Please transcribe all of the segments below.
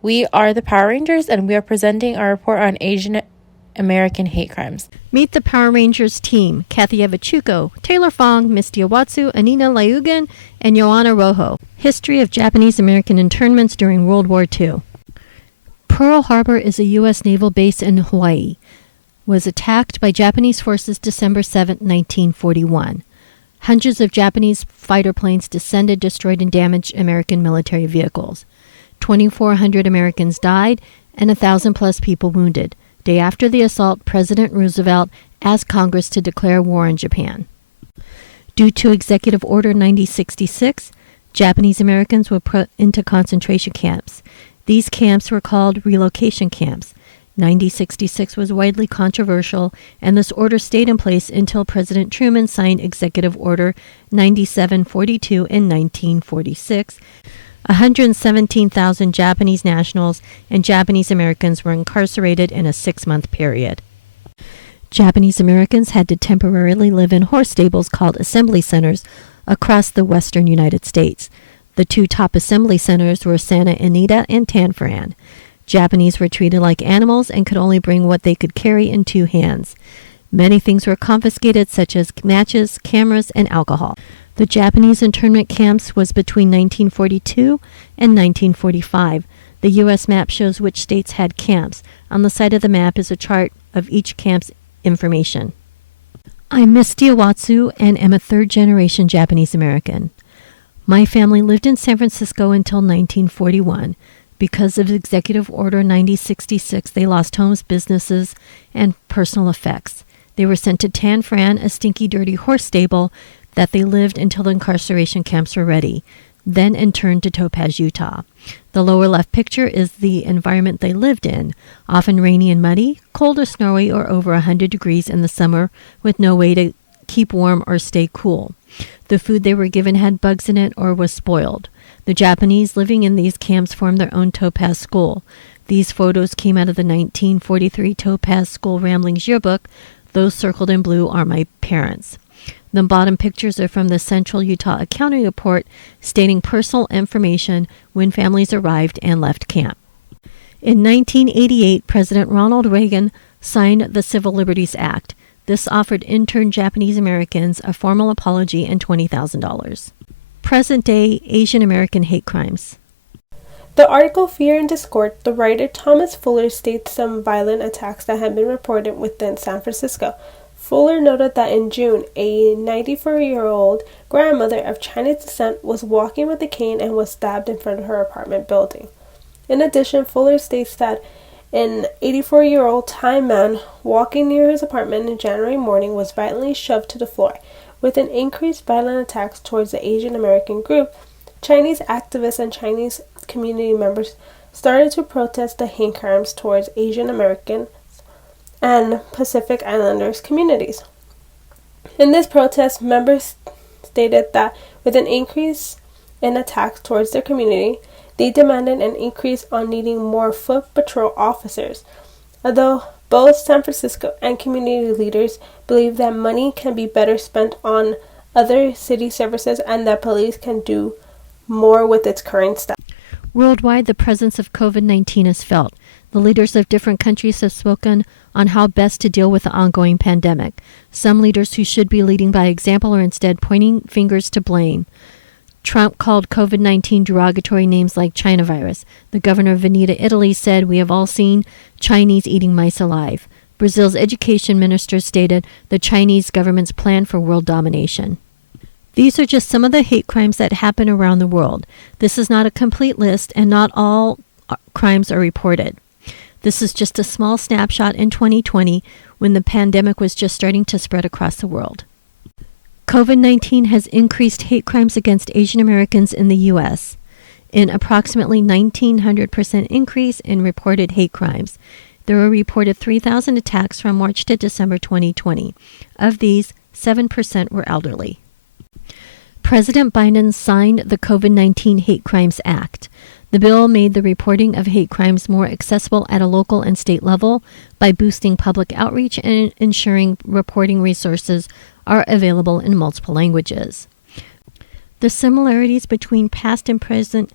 We are the Power Rangers, and we are presenting our report on Asian American hate crimes. Meet the Power Rangers team: Kathy Avechuco, Taylor Fong, Misty Iwatsu, Anina Layugan, and Yoana Rojo. History of Japanese American internments during World War II. Pearl Harbor is a U.S. naval base in Hawaii. Was attacked by Japanese forces December 7, 1941. Hundreds of Japanese fighter planes descended, destroyed, and damaged American military vehicles. 2,400 Americans died and 1,000+ people wounded. Day after the assault, President Roosevelt asked Congress to declare war on Japan. Due to Executive Order 9066, Japanese Americans were put into concentration camps. These camps were called relocation camps. 9066 was widely controversial, and this order stayed in place until President Truman signed Executive Order 9742 in 1946. 117,000 Japanese nationals and Japanese Americans were incarcerated in a 6-month period. Japanese Americans had to temporarily live in horse stables called assembly centers across the western United States. The two top assembly centers were Santa Anita and Tanforan. Japanese were treated like animals and could only bring what they could carry in 2 hands. Many things were confiscated, such as matches, cameras, and alcohol. The Japanese internment camps was between 1942 and 1945. The U.S. map shows which states had camps. On the side of the map is a chart of each camp's information. I'm Misty Iwatsu and am a 3rd-generation Japanese American. My family lived in San Francisco until 1941. Because of Executive Order 9066, they lost homes, businesses, and personal effects. They were sent to Tanforan, a stinky, dirty horse stable that they lived until the incarceration camps were ready, then interned to Topaz, Utah. The lower left picture is the environment they lived in, often rainy and muddy, cold or snowy, or over 100 degrees in the summer, with no way to keep warm or stay cool. The food they were given had bugs in it or was spoiled. The Japanese living in these camps formed their own Topaz School. These photos came out of the 1943 Topaz School Ramblings yearbook. Those circled in blue are my parents. The bottom pictures are from the Central Utah Accounting Report stating personal information when families arrived and left camp. In 1988, President Ronald Reagan signed the Civil Liberties Act. This offered interned Japanese Americans a formal apology and $20,000. Present-day Asian American hate crimes. The article Fear and Discord, the writer Thomas Fuller states some violent attacks that had been reported within San Francisco. Fuller noted that in June, a 94-year-old grandmother of Chinese descent was walking with a cane and was stabbed in front of her apartment building. In addition, Fuller states that an 84-year-old Thai man walking near his apartment in January morning was violently shoved to the floor. With an increased violent attacks towards the Asian American group, Chinese activists and Chinese community members started to protest the hate crimes towards Asian Americans and Pacific Islanders communities. In this protest, members stated that with an increase in attacks towards their community, they demanded an increase on needing more foot patrol officers. Although both San Francisco and community leaders believe that money can be better spent on other city services and that police can do more with its current staff. Worldwide, the presence of COVID-19 is felt. The leaders of different countries have spoken on how best to deal with the ongoing pandemic. Some leaders who should be leading by example are instead pointing fingers to blame. Trump called COVID-19 derogatory names like China virus. The governor of Veneta, Italy said, "We have all seen Chinese eating mice alive." Brazil's education minister stated the Chinese government's plan for world domination. These are just some of the hate crimes that happen around the world. This is not a complete list, and not all crimes are reported. This is just a small snapshot in 2020 when the pandemic was just starting to spread across the world. COVID-19 has increased hate crimes against Asian Americans in the U.S. in approximately 1,900% increase in reported hate crimes. There were reported 3,000 attacks from March to December 2020. Of these, 7% were elderly. President Biden signed the COVID-19 Hate Crimes Act. The bill made the reporting of hate crimes more accessible at a local and state level by boosting public outreach and ensuring reporting resources are available in multiple languages. The similarities between past and present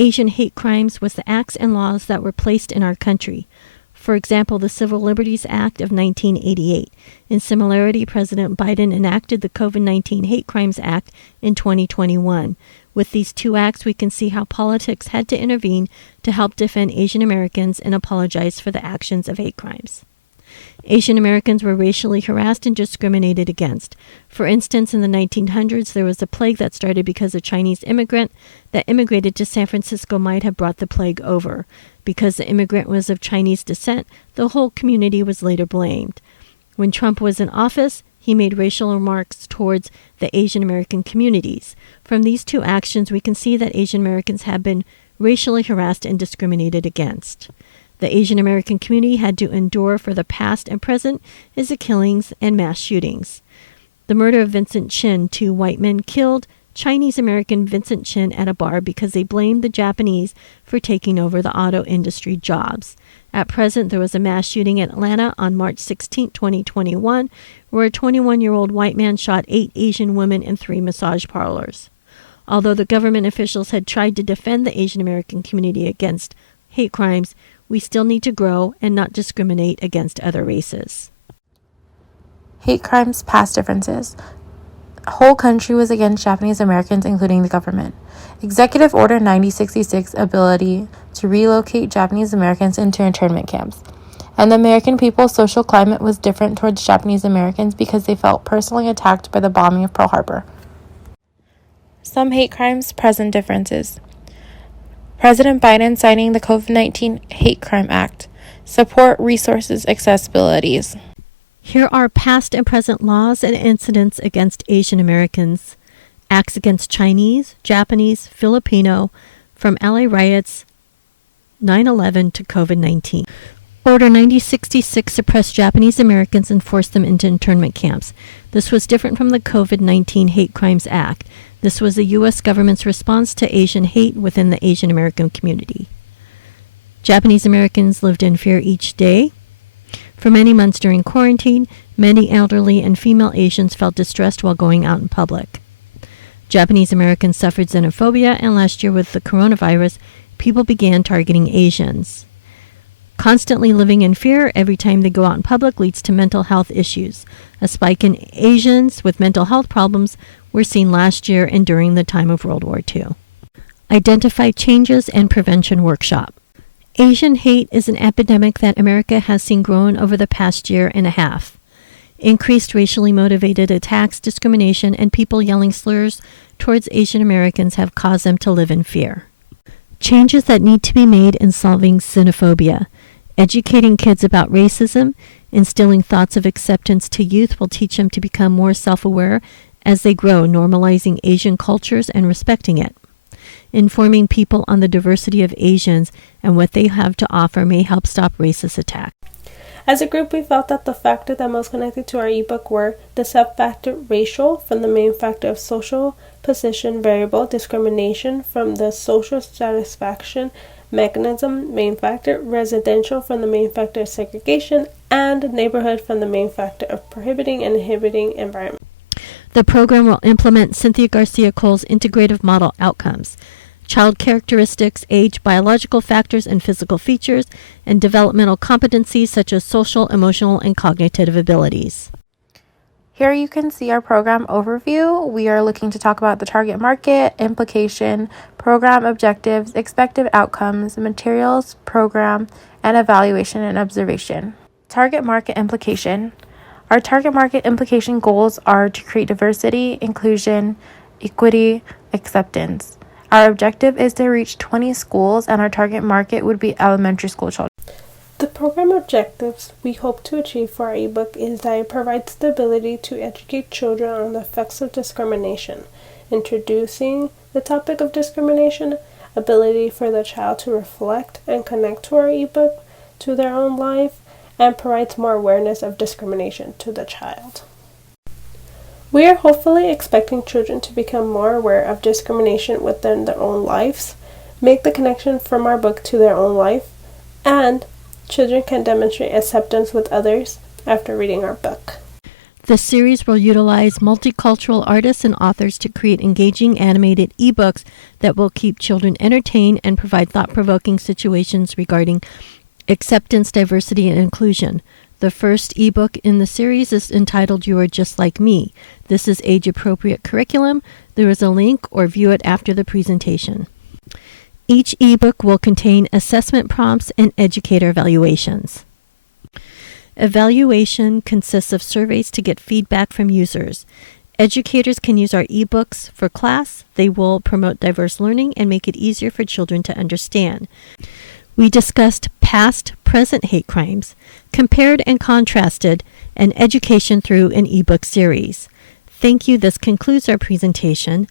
Asian hate crimes was the acts and laws that were placed in our country. For example, the Civil Liberties Act of 1988. In similarity, President Biden enacted the COVID-19 Hate Crimes Act in 2021. With these two acts, we can see how politics had to intervene to help defend Asian Americans and apologize for the actions of hate crimes. Asian Americans were racially harassed and discriminated against. For instance, in the 1900s, there was a plague that started because a Chinese immigrant that immigrated to San Francisco might have brought the plague over. Because the immigrant was of Chinese descent, the whole community was later blamed. When Trump was in office, he made racial remarks towards the Asian American communities. From these two actions, we can see that Asian Americans have been racially harassed and discriminated against. The Asian American community had to endure for the past and present is the killings and mass shootings. The murder of Vincent Chin, 2 white men killed Chinese American Vincent Chin at a bar because they blamed the Japanese for taking over the auto industry jobs. At present, there was a mass shooting in Atlanta on March 16, 2021, where a 21-year-old white man shot 8 Asian women in 3 massage parlors. Although the government officials had tried to defend the Asian American community against hate crimes, we still need to grow and not discriminate against other races. Hate crimes, past differences. The whole country was against Japanese Americans, including the government. Executive Order 9066, ability to relocate Japanese Americans into internment camps. And the American people's social climate was different towards Japanese Americans because they felt personally attacked by the bombing of Pearl Harbor. Some hate crimes, present differences. President Biden signing the COVID-19 Hate Crime Act. Support resources accessibilities. Here are past and present laws and incidents against Asian Americans. Acts against Chinese, Japanese, Filipino, from LA riots, 9/11 to COVID-19. Order 9066 suppressed Japanese Americans and forced them into internment camps. This was different from the COVID-19 Hate Crimes Act. This was the U.S. government's response to Asian hate within the Asian American community. Japanese Americans lived in fear each day. For many months during quarantine, many elderly and female Asians felt distressed while going out in public. Japanese Americans suffered xenophobia, and last year with the coronavirus, people began targeting Asians. Constantly living in fear every time they go out in public leads to mental health issues. A spike in Asians with mental health problems were seen last year and during the time of World War II. Identify changes and prevention workshop. Asian hate is an epidemic that America has seen growing over the past year and a half. Increased racially motivated attacks, discrimination, and people yelling slurs towards Asian Americans have caused them to live in fear. Changes that need to be made in solving xenophobia. Educating kids about racism, instilling thoughts of acceptance to youth will teach them to become more self-aware as they grow, normalizing Asian cultures and respecting it. Informing people on the diversity of Asians and what they have to offer may help stop racist attacks. As a group, we felt that the factor that most connected to our ebook were the sub-factor racial from the main factor of social position variable, discrimination from the social satisfaction mechanism main factor, residential from the main factor of segregation, and neighborhood from the main factor of prohibiting and inhibiting environment. The program will implement Cynthia Garcia Cole's integrative model outcomes. Child characteristics, age, biological factors, and physical features, and developmental competencies such as social, emotional, and cognitive abilities. Here you can see our program overview. We are looking to talk about the target market, implication, program objectives, expected outcomes, materials, program, and evaluation and observation. Target market implication. Our target market implication goals are to create diversity, inclusion, equity, acceptance. Our objective is to reach 20 schools, and our target market would be elementary school children. The program objectives we hope to achieve for our ebook is that it provides the ability to educate children on the effects of discrimination, introducing the topic of discrimination, ability for the child to reflect and connect to our ebook to their own life, and provides more awareness of discrimination to the child. We are hopefully expecting children to become more aware of discrimination within their own lives, make the connection from our book to their own life, and children can demonstrate acceptance with others after reading our book. This series will utilize multicultural artists and authors to create engaging animated ebooks that will keep children entertained and provide thought-provoking situations regarding acceptance, diversity, and inclusion. The first ebook in the series is entitled You Are Just Like Me. This is age-appropriate curriculum. There is a link or view it after the presentation. Each ebook will contain assessment prompts and educator evaluations. Evaluation consists of surveys to get feedback from users. Educators can use our ebooks for class. They will promote diverse learning and make it easier for children to understand. We discussed past, present hate crimes, compared and contrasted, and education through an ebook series. Thank you. This concludes our presentation.